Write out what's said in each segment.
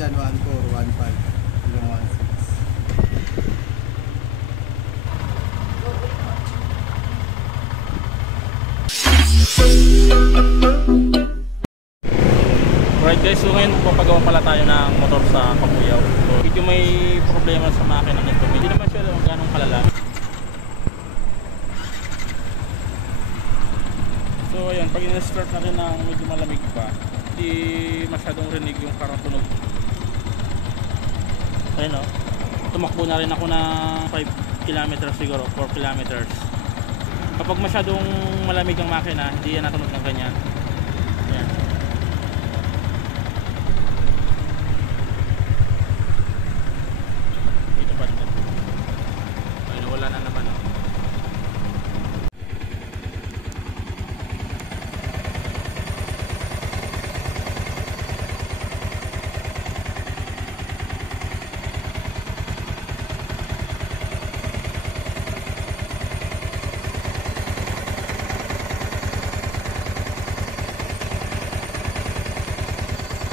dyan, 1.4, 1.5, hanggang 1.6. Alright guys, so ngayon papagawa pala tayo ng motor sa Kabuyaw. So medyo may problema sa makina nito. Hindi naman siya ganong kalala. So ayun, pag in-start natin ng medyo malamig pa, hindi masyadong rinig yung parang tunog. Ayun o, tumakbo na rin ako ng 5 kilometers siguro, 4 kilometers. Kapag masyadong malamig ang makina, hindi yan natunog ng ganyan. Ayan. Ito pa rin. Ayun, wala na naman o.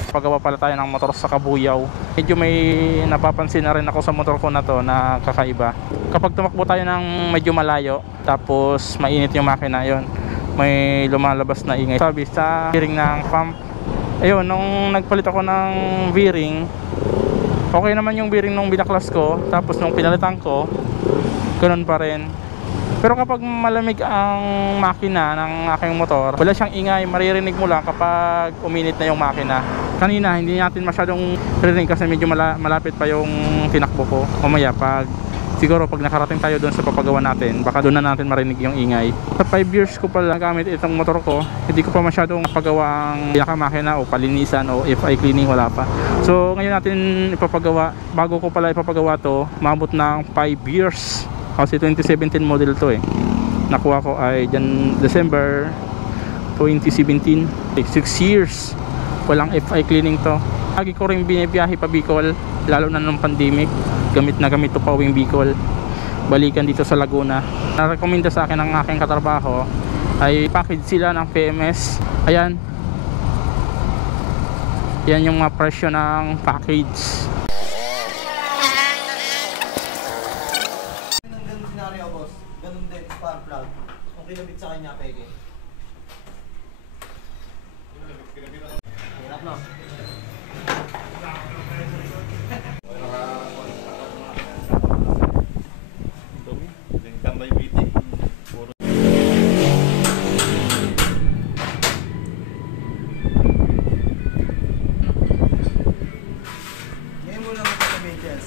Pagawa pala tayo ng motor sa Kabuyaw. Medyo may napapansin na rin ako sa motor ko na to na kakaiba. Kapag tumakbo tayo ng medyo malayo, tapos mainit yung makina, yon, may lumalabas na ingay. Sabi sa bearing ng pump, ayun, nung nagpalit ako ng bearing, okay naman yung bearing nung binaklas ko. Tapos nung pinalitan ko, ganun pa rin. Pero kapag malamig ang makina ng aking motor, wala siyang ingay, maririnig mo lang kapag uminit na yung makina. Kanina hindi natin masyadong rinig kasi medyo malapit pa yung tinakbo ko. Mamaya siguro pag nakarating tayo doon sa papagawa natin, baka doon na natin marinig yung ingay. Sa 5 years ko pala gamit itong motor ko, hindi ko pa masyadong papagawa ang pinakamakina o palinisan o FI cleaning, wala pa. So ngayon natin ipapagawa. Bago ko pala ipapagawa to, maabot ng 5 years. Kasi 2017 model to eh. Nakuha ko ay dyan December 2017. 6 years walang FI cleaning to. Lagi ko rin binibiyahe pa Bicol, lalo na nung pandemic. Gamit na gamit to pa uwing Bicol, balikan dito sa Laguna. Narekomenda sa akin ng aking katrabaho ay package sila ng PMS. Ayan, yan yung mga presyo ng package. Ganun din, spark plug. Kung kinabit sa kanya, peke. Hirap no? Tambay meeting. Ngayon mo lang magkakabi dyan.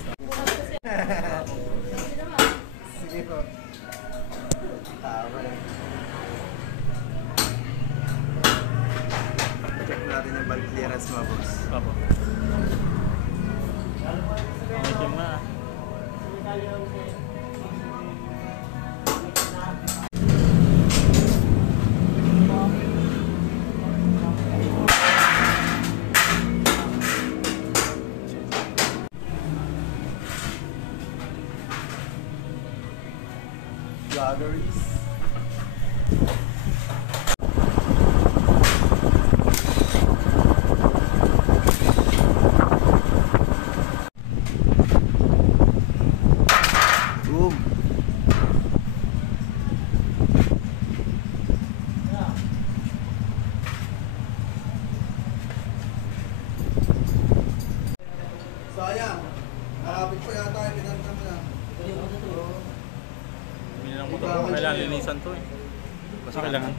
Sige po. Check natin yung valve clearance mga boss. Opo. Ang na. Lotteries. Boom. Sayang. Nakapit pa yata yung pinanta mo na. Hindi lang motor ko, kailangan linisan to eh. Basta kailangan.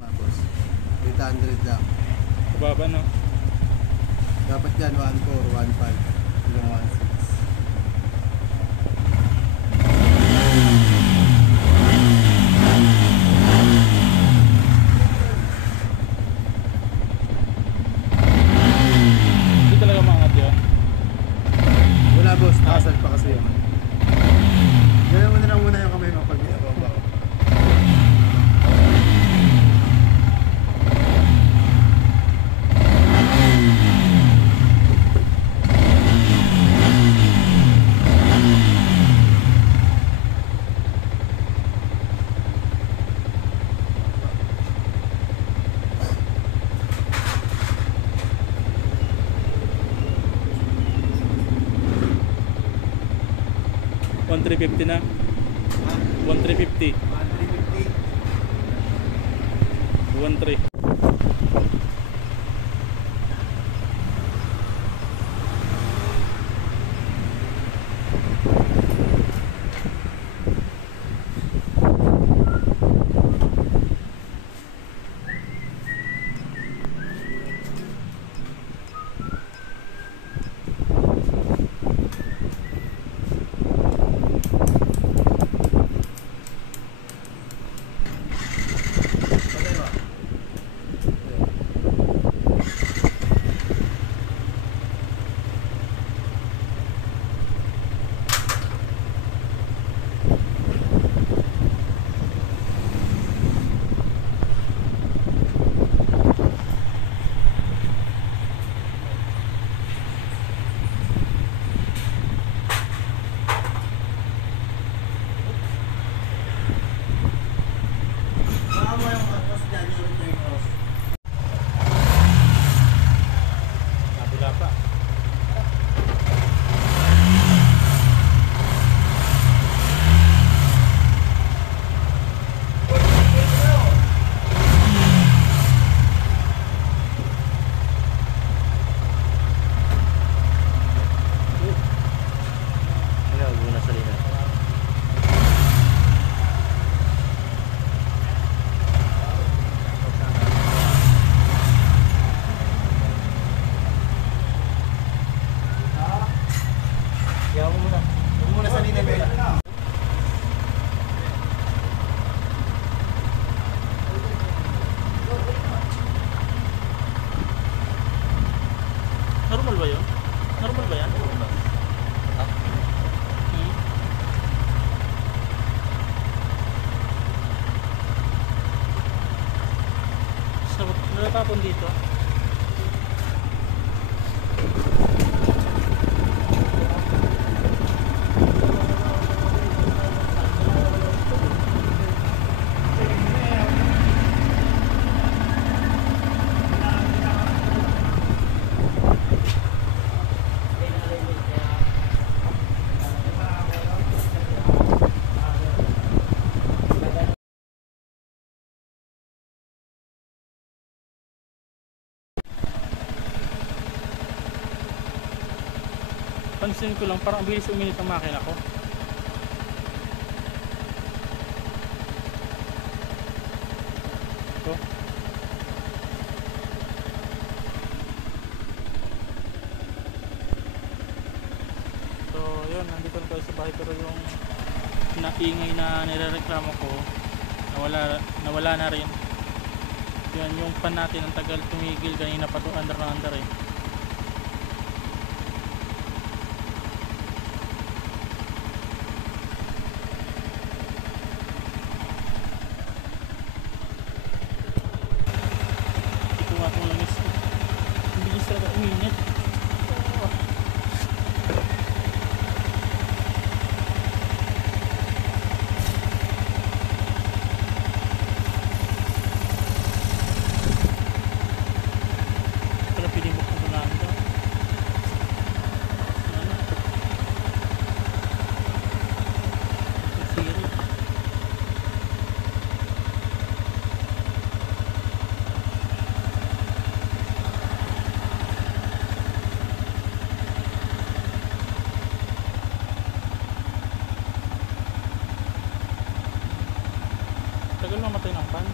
Tapos, 800 lang. Baba no? Dapat yan, 1.4, 1.5, hanggang 1.6. Hindi talaga maangat yun. Wala boss, nakasal pa kasi yun. Gawin mo na lang muna yung kamay mo pag nababa ko. Ha? 1,350 na. 1,350. 1,3. Baka mo yung cross dyan, yung return cross. Kabila pa. Yaw mo muna. Huwag muna sa linebel. Normal ba yun? Normal ba yan? Hmm. So, natatapon dito. Pansin ko lang, parang ang bilis uminit ang makina ko. Ito. So, yun, nandito na tayo sa bahay, pero yung naingay na nirereklamo ko, nawala na rin. Yun, yung pan natin, ang tagal tumigil, kanina pa ito under na under eh. Init. Pala piling mo kung lang daw. Ano? Sige. Tagal mamatay ng pan.